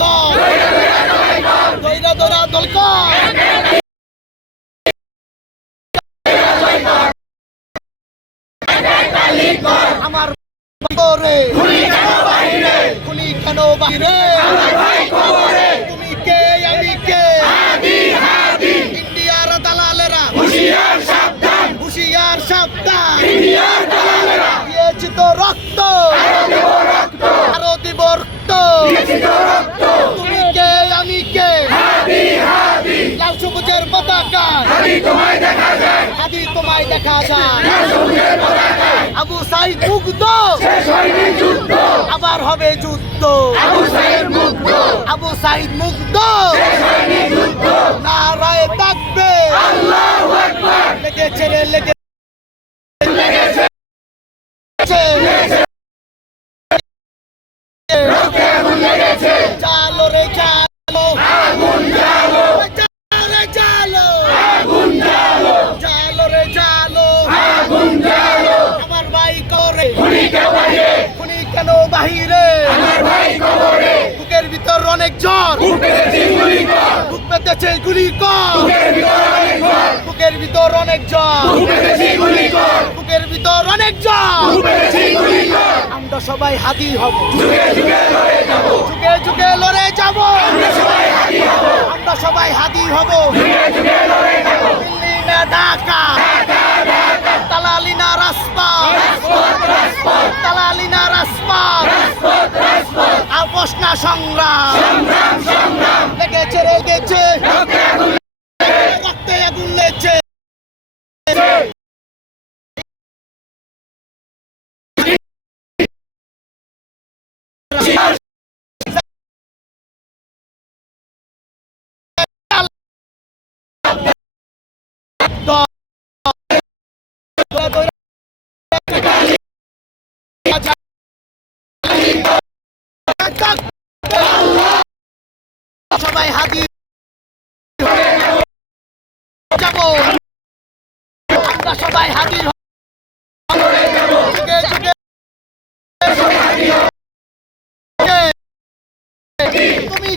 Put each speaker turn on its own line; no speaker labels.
দল দৈরা দৈরা দল। আমার খবরে খুনি কেন তুমি কে আমি কে ইন্ডিয়ার দালালেরা হুশিয়ার সাবধান হুশিয়ার সাবধান ইন্ডিয়ার দালালেরা দিয়েছি তো রক্ত আরও দিব রক্ত তুমি কে আমি কে লাল সবুজের পতাকা। আদি তোমায় দেখা যায়। আবু সাইদ মুগ্ধ। আবার হবে যুদ্ধ। আবু সাইদ মুগ্ধ। নারায় থাকবে লেগেছে রে, লেগেছে চালো রে চালো চালো রে চালো চালো রে চালো আমার ভাই করে খুনি কেন বাহিরে? বুকের ভিতর অনেক জ্বর। বুক পেতেছে গুলি কর। বুকের ভিতর অনেক জ্বর। বুকের ভিতর অনেক জ্বর। আমরা সবাই হাদি হব। যুগে সবাই হাজির। যাব। আমরা সবাই হাজির তুমি